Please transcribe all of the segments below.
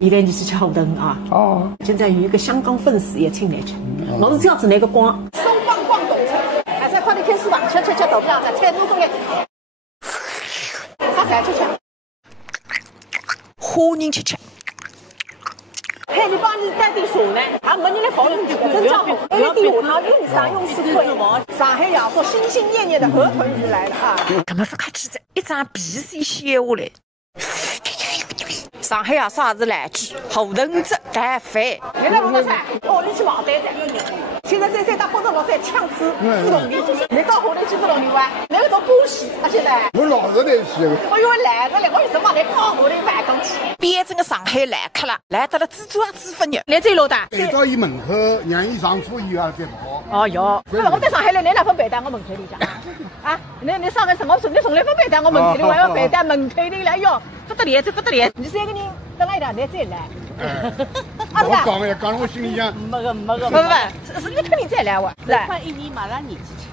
现在你去吃后灯啊！哦，现在有一个香港粉丝也请来吃，我是这样子那个光，手光光动车，还在快点开始吧，吃豆腐再菜弄中来，他才吃吃，欢迎吃吃。 嘿，你帮你带点茶呢？还没人来访问你的，真叫好。还有点下趟用啥用是贵？上海呀，说心心念念的河豚鱼来了啊！干嘛说卡起在一张鼻水写下来？上海呀，啥是来句后盾子蛋饭？你在龙岗山，哦，你去毛蛋子。现在在打火车老在枪支自动的，你到后头去不动的哇？那个叫补习，而且呢，我老是在洗。我以为烂个嘞，我一直往那搞后头办公去。变整个上海烂客了，烂得了蜘蛛啊蜘蛛肉。来这一路的。带到伊门口，让伊上车以后再跑。哦哟，我在上海来，你那份备单我门口里讲啊，你上海什么时候你送那份备单我门口里，我要备单门口里来哟，不得了，这不得了，你3个人等一下，你再来。我讲呀，讲我心里想，没个，是你肯定再来哇，是吧？快1年马上年纪轻。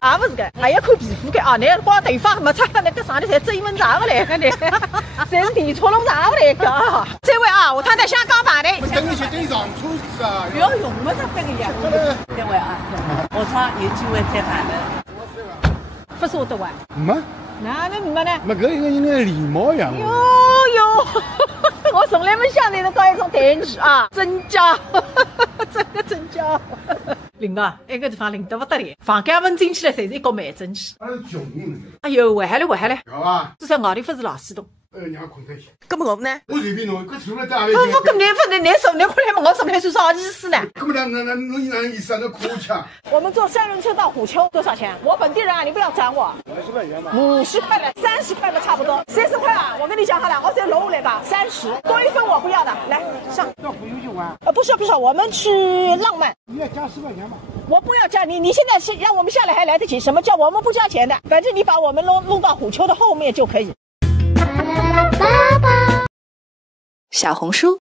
啊，不是个，还要看皮肤个啊！那光头发没擦，那个上头才追问查不来个呢，侪是地错弄查不来个啊！这位啊，我他在香港买的。等你去等上车子啊！不要用么子这个呀？这位啊，我唱有机会再谈的。不是我的哇？没，那没呢？没搿有点礼貌呀。哟，我从来没想到搞一种电视啊，真假，真的真假。领导，那个地方领得不得了，房间问进去了，侪是一个蛮正气。还是穷人。哎呦，危害了，危害了。有吧？至少外地不是老西东。让困得起。咁么我呢？我随便弄，搿除了在不，跟你说，你回来嘛，我什么还算啥意思呢？根本那侬哪意思啊？那哭腔。我们坐3人车到虎丘多少钱？我本地人啊，你不要斩我。50块钱嘛。50块了，30块了，差不多。30块啊，我跟你讲好了，我再楼下来的30，多1分我不要的，来上。到虎丘去玩？不是，我们去浪漫。你要加10块钱嘛？我不要加你现在是让我们下来还来得及？什么叫我们不加钱的？反正你把我们弄到虎丘的后面就可以。小红书